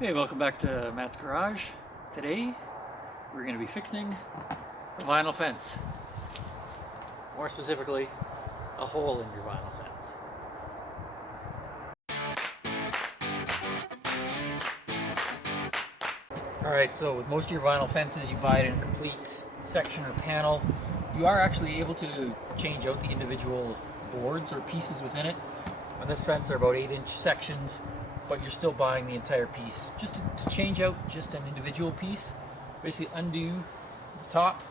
Hey, welcome back to Matt's Garage. Today, we're going to be fixing a vinyl fence. More specifically, a hole in your vinyl fence. Alright, so with most of your vinyl fences, you buy it in a complete section or panel. You are actually able to change out the individual boards or pieces within it. On this fence, they're about 8-inch sections, but you're still buying the entire piece. Just to change out just an individual piece, basically undo the top.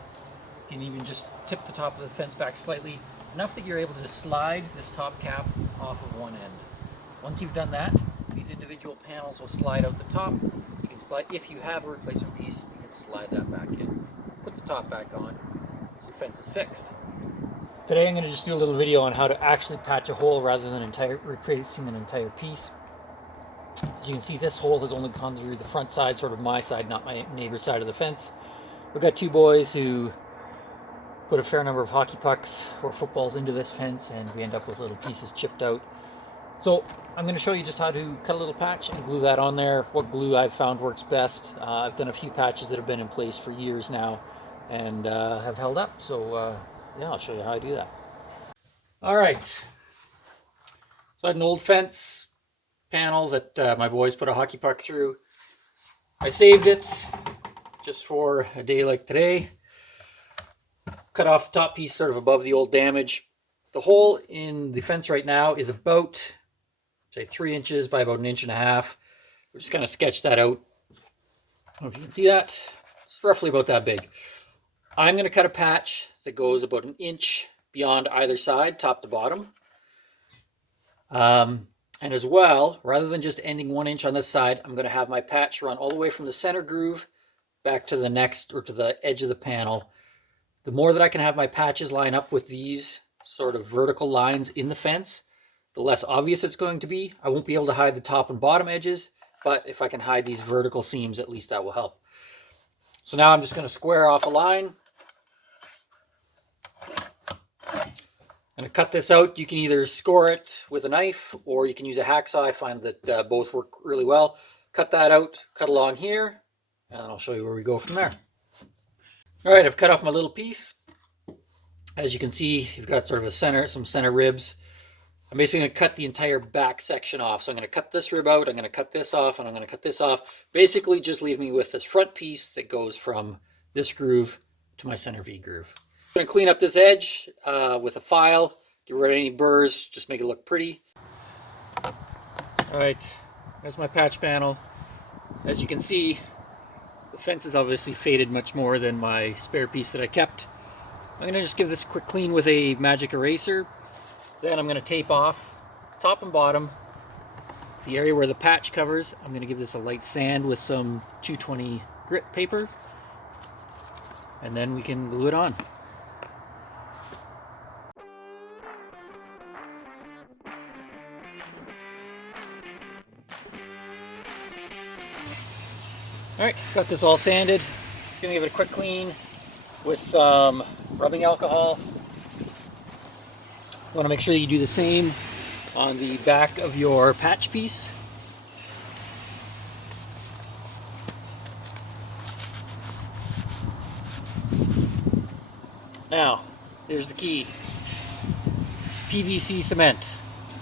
You can even just tip the top of the fence back slightly, enough that you're able to slide this top cap off of one end. Once you've done that, these individual panels will slide out the top. You can slide, if you have a replacement piece, you can slide that back in. Put the top back on, your fence is fixed. Today I'm going to just do a little video on how to actually patch a hole rather than replacing an entire piece. As you can see, this hole has only gone through the front side, sort of my side, not my neighbor's side of the fence. We've got two boys who put a fair number of hockey pucks or footballs into this fence, and we end up with little pieces chipped out. So I'm going to show you just how to cut a little patch and glue that on there. What glue I've found works best. I've done a few patches that have been in place for years now and have held up. So yeah, I'll show you how I do that. All right. So I had an old fence panel that my boys put a hockey puck through. I saved it just for a day like today. Cut off the top piece sort of above the old damage. The hole in the fence right now is about, say, 3 inches by about 1.5 inches. We're just kind of sketch that out. I don't know if you can see that. It's roughly about that big. I'm going to cut a patch that goes about 1 inch beyond either side, top to bottom. And as well, rather than just ending 1 inch on this side, I'm going to have my patch run all the way from the center groove back to the next, or to the edge of the panel. The more that I can have my patches line up with these sort of vertical lines in the fence, the less obvious it's going to be. I won't be able to hide the top and bottom edges, but if I can hide these vertical seams, at least that will help. So now I'm just going to square off a line. I'm going to cut this out. You can either score it with a knife or you can use a hacksaw. I find that both work really well. Cut that out, cut along here, and I'll show you where we go from there. All right, I've cut off my little piece. As you can see, you've got sort of some center ribs. I'm basically going to cut the entire back section off. So I'm going to cut this rib out, I'm going to cut this off, and I'm going to cut this off. Basically just leave me with this front piece that goes from this groove to my center V groove. I'm going to clean up this edge with a file, get rid of any burrs, just make it look pretty. All right, there's my patch panel. As you can see, the fence is obviously faded much more than my spare piece that I kept. I'm going to just give this a quick clean with a magic eraser. Then I'm going to tape off top and bottom the area where the patch covers. I'm going to give this a light sand with some 220 grit paper, and then we can glue it on. Alright, got this all sanded. Gonna give it a quick clean with some rubbing alcohol. You want to make sure you do the same on the back of your patch piece. Now, here's the key. PVC cement.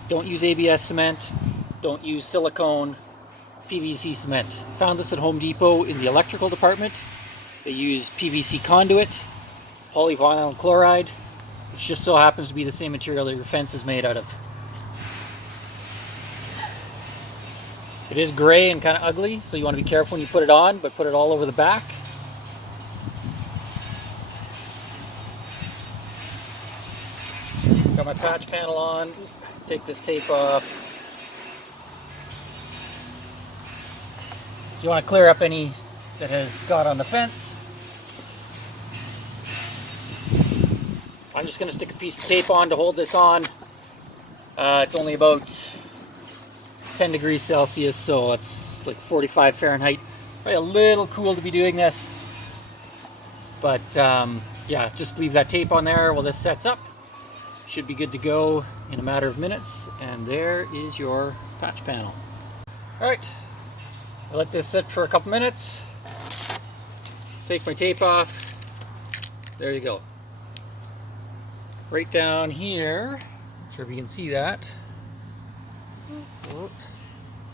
Don't use ABS cement. Don't use silicone. PVC cement. Found this at Home Depot in the electrical department. They use PVC conduit, polyvinyl chloride, which just so happens to be the same material that your fence is made out of. It is gray and kind of ugly, so you want to be careful when you put it on, but put it all over the back. Got my patch panel on. Take this tape off. You want to clear up any that has got on the fence. I'm just going to stick a piece of tape on to hold this on. It's only about 10 degrees Celsius, so it's like 45 Fahrenheit. Probably a little cool to be doing this. But yeah, just leave that tape on there while this sets up. Should be good to go in a matter of minutes. And there is your patch panel. All right. I let this sit for a couple minutes. Take my tape off. There you go. Right down here, not sure if you can see that.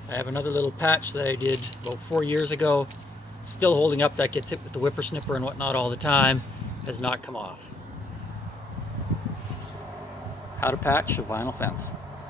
I have another little patch that I did about 4 years ago. Still holding up, that gets hit with the whippersnipper and whatnot all the time. Has not come off. How to patch a vinyl fence.